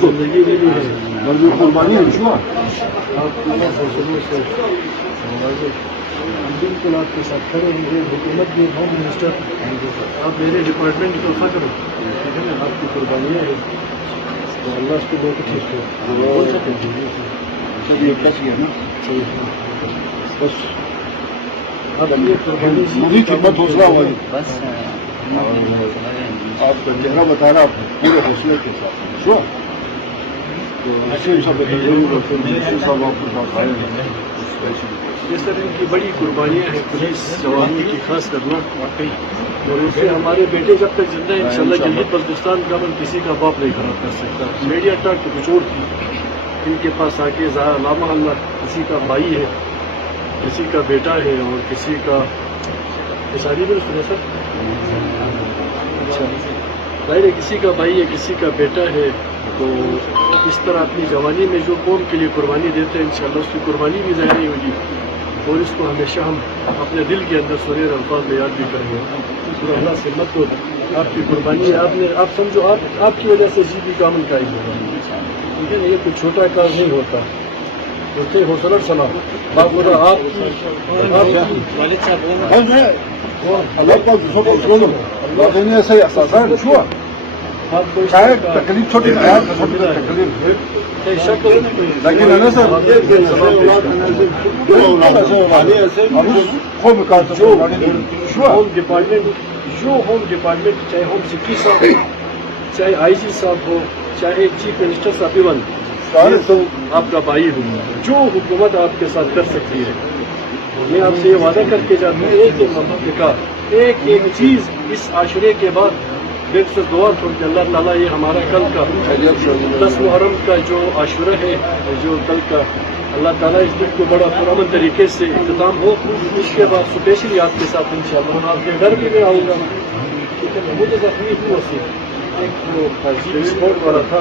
زندگی نہیں ہے مرضی قربانی ہے شو آپ کو حوصلوں سے بالکل آپ کے ساتھ کھڑے ہوں گے. حکومت بھی ہوم منسٹر آپ میرے ڈپارٹمنٹ کا فخر ہو, ٹھیک ہے نا, آپ کی قربانیاں ہیں تو اللہ اس کو بہت خوش ہو. بول سکتے ہیں بس اب یہ قربانی مزید خدمت حوصلہ ہماری بس آپ کا چہرہ بتانا پورے حوصلے کے ساتھ شو تو ایسے ہی سب صاحب آپ کے ساتھ آئے ہیں. اس طرح کی بڑی قربانیاں ہیں پولیس جوانوں کی خاص کرنا واقعی, اور اس سے ہمارے بیٹے جب تک زندہ ہیں انشاءاللہ جدید بلوچستان کا عمل کسی کا باپ نہیں خراب کر سکتا. میڈیا ٹاک تو کچھ اور تھی, ان کے پاس آ کے علامہ اللہ کسی کا بھائی ہے, کسی کا بیٹا ہے, اور کسی کا شادی میں سنے سر اچھا ظاہر ہے کسی کا بھائی ہے, کسی کا بیٹا ہے. تو اس طرح اپنی جوانی میں جو قوم کے لیے قربانی دیتے ہیں انشاءاللہ اس کی قربانی بھی ظاہر نہیں ہوگی, اور اس کو ہمیشہ ہم اپنے دل کے اندر سنیر الفاظ میں یاد بھی کریں گے. تو اللہ سے مت ہو آپ کی قربانی ہے, آپ سمجھو آپ کی وجہ سے جی کا عمل قائم ہوگا, ٹھیک ہے نا. یہ کوئی چھوٹا کام نہیں ہوتا. تو حوصلہ سلام باپ بولا آپ والد صاحب اللہ کا دوسروں کو چھوڑ دو. اللہ دینے ایسے احساس ہے شو آپ کو چاہے تکلیف چھوٹی چھوٹی تکلیف لیکن ہے نا سر خوب ہوم ڈپارٹمنٹ چاہے ہوم سیکرٹری صاحب ہو, چاہے آئی جی صاحب ہو, چاہے چیف منسٹر صاحب ایون تو آپ کا بھائی ہوں, جو حکومت آپ کے ساتھ کر سکتی ہے میں آپ سے یہ وعدہ کر کے جاتا ہوں. ایک ایک مملکت کا ایک چیز اس عاشرے کے بعد دل سے دعا کرو کہ اللہ تعالیٰ یہ ہمارا کل کا 10 محرم کا جو عاشورہ ہے, جو کل کا اللہ تعالیٰ اس دن کو بڑا پرامن طریقے سے اختتام ہو. اس کے بعد اسپیشلی آپ کے ساتھ انشاءاللہ آپ کے گھر بھی میں آؤں گا. وہ تو زخمی ہوا سی ایک اسپورٹ والا تھا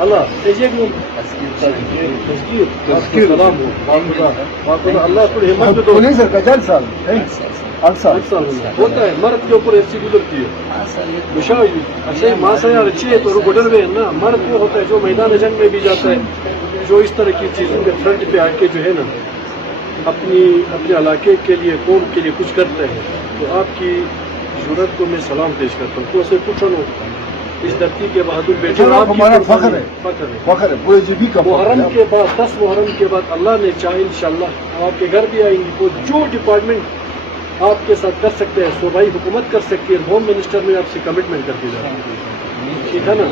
اللہ تذکیر سلام ہو اللہ پر ہمت دو. نہیں سر 4 سال 8 سال ہوتا ہے مرد کے اوپر ایسی گزرتی ہے اچھا ماں سے یار اچھی ہے تو گڈر میں نا. مرد وہ ہوتا ہے جو میدان جنگ میں بھی جاتا ہے, جو اس طرح کی چیزوں کے فرنٹ پہ آ کے جو ہے نا اپنے علاقے کے لیے قوم کے لیے کچھ کرتا ہے. تو آپ کی ضرورت کو میں سلام پیش کرتا ہوں. تو اسے پوچھو اس دھرتی کے بہادر بیٹے ہمارا فخر ہے, فخر ہے پورے جی کا. محرم کے بعد 10 محرم کے بعد اللہ نے چاہے انشاءاللہ آپ کے گھر بھی آئیں گے. تو جو ڈپارٹمنٹ آپ کے ساتھ کر سکتے ہیں صوبائی حکومت کر سکتی ہے. ہوم منسٹر نے آپ سے کمٹمنٹ کر دیا, ٹھیک ہے نا.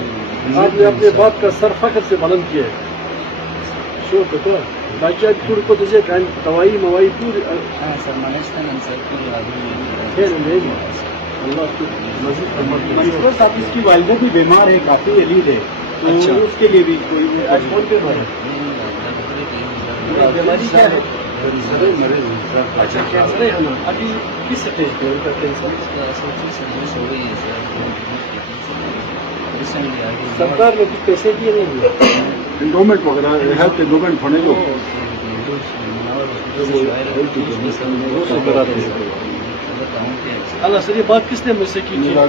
آپ نے اپنے بات کا سر فخر سے بلند کیا ہے. شو پتا باقی آپ پور کو تجھے دوائی موائی پوری اللہ کو مزید صاحب اس کی والدہ بھی بیمار ہے, کافی علیل ہے, اچھا اس کے لیے بھی کوئی کون پہ مارے بیماری کیا ہے؟ اچھا کینسر ہے نا. ابھی کس سٹیج پہ ان کا کینسر؟ سرکار نے کچھ پیسے دیے نہیں ہوئے انڈومنٹ وغیرہ ہیلتھ انڈومنٹ فنڈ جو اللہ سر یہ بات کس نے مجھ سے کی تھی؟ آپ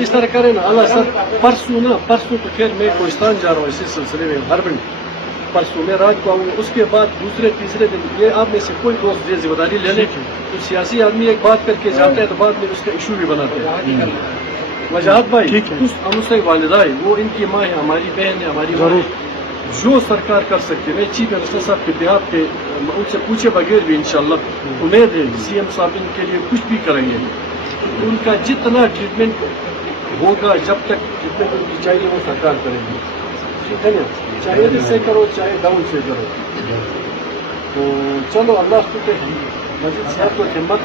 اس طرح کریں نا. اللہ سر پرسوں تو خیر میں کوہستان جا رہا ہوں اسی سلسلے میں ہربن پرسوں میں رات کو آؤں گا. اس کے بعد دوسرے تیسرے دن یہ آپ میں سے کوئی دوست یہ ذمہ داری لے لے. تو سیاسی آدمی ایک بات کر کے جاتا ہے تو بعد میں اس کا ایشو بھی بناتے ہیں. وجاہت بھائی ہم اس سے والدہ ہے, وہ ان کی ماں ہے, ہماری بہن ہے, ہماری ماں ہے. جو سرکار کر سکتے میں چیف منسٹر صاحب کے بہاف پہ ان سے پوچھے بغیر بھی انشاءاللہ امید ہے سی ایم صاحب ان کے لیے کچھ بھی کریں گے. ان کا جتنا ٹریٹمنٹ ہوگا جب تک جتنے ان کی چاہیے وہ سرکار کرے گی, ٹھیک ہے نا. چاہے ادھر سے کرو چاہے ڈاؤن سے کرو. تو چلو اللہ کو مزید صحت و ہمت